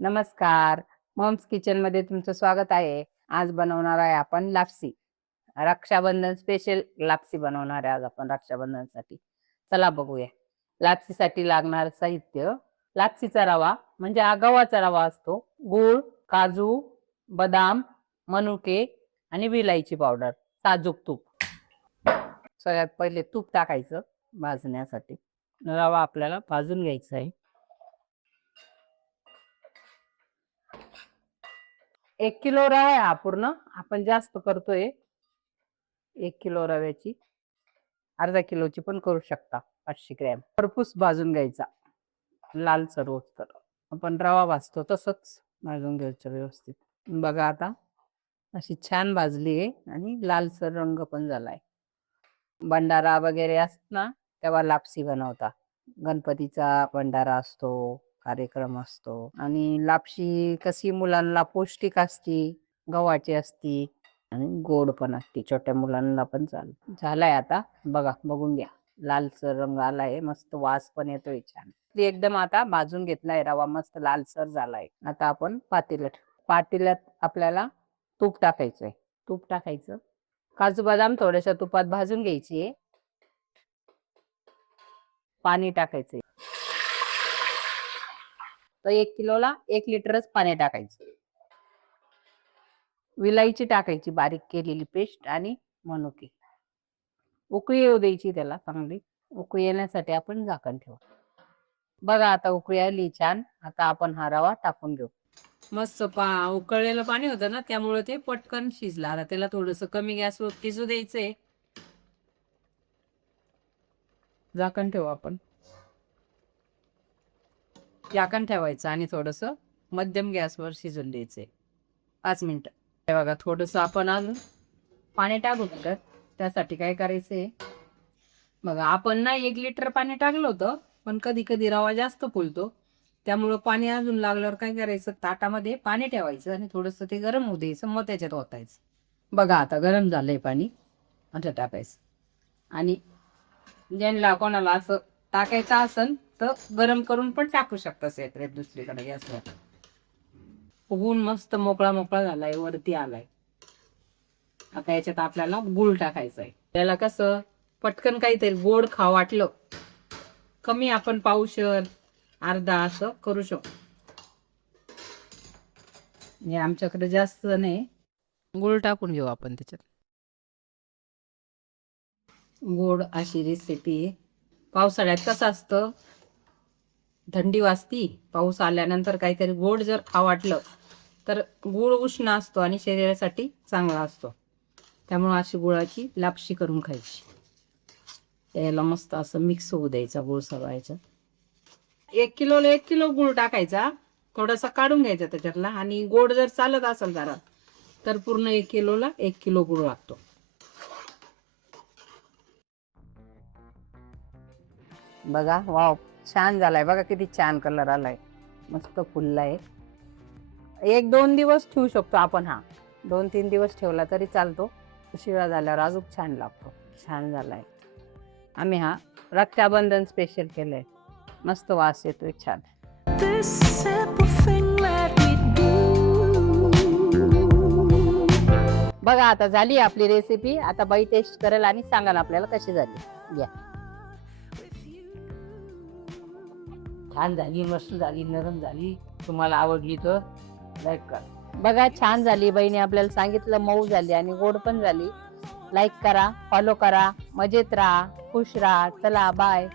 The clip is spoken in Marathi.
नमस्कार. मॉम्स किचन मध्ये तुमचं स्वागत आहे. आज बनवणार आहे आपण लापसी. रक्षाबंधन स्पेशल लापसी बनवणार आहे आज आपण रक्षाबंधनसाठी. चला बघूया. लापसीसाठी लागणार साहित्य: लापसीचा रवा म्हणजे हा गव्हाचा रवा असतो, गूळ, काजू, बदाम, मनुके आणि विलायची पावडर, साजूक तूप. सगळ्यात पहिले तूप टाकायचं भाजण्यासाठी. रवा आपल्याला भाजून घ्यायचा आहे. 1 किलो रवा आहे हा पूर्ण. आपण जास्त करतोय. 1 किलो रव्याची अर्धा किलोची पण करू शकता. 500 ग्रॅम खरपूस भाजून घ्यायचा, लालसर होईस्तोवर. आपण रवा भाजतो तसंच भाजून घ्यायचं व्यवस्थित. बघा आता अशी छान भाजली आहे आणि लालसर रंग पण झालाय. भंडारा वगैरे असत ना तेव्हा लापसी बनवता. गणपतीचा भंडारा असतो, कार्यक्रम असतो. आणि लापशी कशी मुलांना पौष्टिक असती, गव्हाची असती आणि गोड पण असते. छोट्या मुलांना पण झालाय आता. बघा, बघून घ्या. लालसर रंग आलाय, मस्त वास पण येतोय छान. एकदम आता भाजून घेतलाय रवा, मस्त लालसर झालाय. आता आपण पातेल्यात आपल्याला तूप टाकायचंय. तूप टाकायचं. काजू बदाम थोड्याशा तुपात भाजून घ्यायची. पाणी टाकायचंय. तर 1 किलोला 1 लिटरच पाणी टाकायचं. विलायची टाकायची बारीक केलेली पेस्ट आणि मनुके. उकळी येऊ द्यायची त्याला चांगली. उकळी येण्यासाठी आपण झाकण ठेवू. बघा आता उकळी आली छान. आता आपण हा रवा टाकून घेऊ. मस्त उकळलेलं पाणी होतं ना, त्यामुळे ते पटकन शिजलं. आता त्याला थोडस कमी गॅसवर शिजू द्यायचंय. झाकण ठेवू आपण. झाकण ठेवायचं आणि थोडस मध्यम गॅसवर शिजून द्यायचंय 5 मिनिटं. हे बघा, थोडस आपण अजून पाणी टाकू तर त्यासाठी काय करायचंय बघा. आपण ना 1 लिटर पाणी टाकलं होतं, पण कधी कधी रवा जास्त फुलतो, त्यामुळं पाणी अजून लागल्यावर काय करायचं, ताटामध्ये पाणी ठेवायचं आणि थोडस ते गरम होऊ द्यायचं, मग त्याच्यात ओतायचं. बघा आता गरम झालंय पाणी, आता टाकायचं. आणि ज्यांना कोणाला असं टाकायचं असेल तर गरम करून पण टाकू शकता सेपरेट दुसरीकडे गॅसवर. फुगून मस्त मोकळा मोकळा झालाय, वरती आलाय. आता याच्यात आपल्याला गूळ टाकायचा आहे. त्याला कसं पटकन काहीतरी गोड खावं वाटलं, कमी आपण पावशर अर्धा असं करू शकतो. म्हणजे आमच्याकडे जास्त नाही, गूळ टाकून घेऊ आपण त्याच्यात. गोड अशी रेसिपी. पावसाळ्यात कसं असतं, थंडी वाजती, पाऊस आल्यानंतर काहीतरी गोड जर खावं वाटलं तर गूळ उष्ण असतो आणि शरीरासाठी चांगला असतो, त्यामुळे अशी गुळाची लापशी करून खायची. त्याला मस्त असं मिक्स होऊ द्यायचा गूळ सगळ्याचा. 1 किलोला 1 किलो गूळ टाकायचा, थोडासा काढून घ्यायचा त्याच्यातला. आणि गोड जर चालत असेल जरा तर पूर्ण 1 किलोला 1 किलो गूळ लागतो. बघा, वाव, छान झालाय. बघा किती छान कलर आलाय, मस्त फुललाय. 1-2 दिवस ठेवू शकतो आपण. हा 2-3 दिवस ठेवला तरी चालतो. शिळा झाल्यावर अजून छान लागतो. छान झालाय. आम्ही हा रक्षाबंधन स्पेशल केलंय. मस्त वास येतोय छान. बघा आता झाली आपली रेसिपी. आता बाई टेस्ट करेल आणि सांगाल आपल्याला कशी झाली. या, छान झाली, मस्त झाली, नरम झाली. तुम्हाला आवडली तर लाईक करा. बघा, छान झाली. बहिणी आपल्याला सांगितलं मऊ झाली आणि गोड पण झाली. लाईक करा, फॉलो करा, मजेत राहा, खुश राहा. चला, बाय.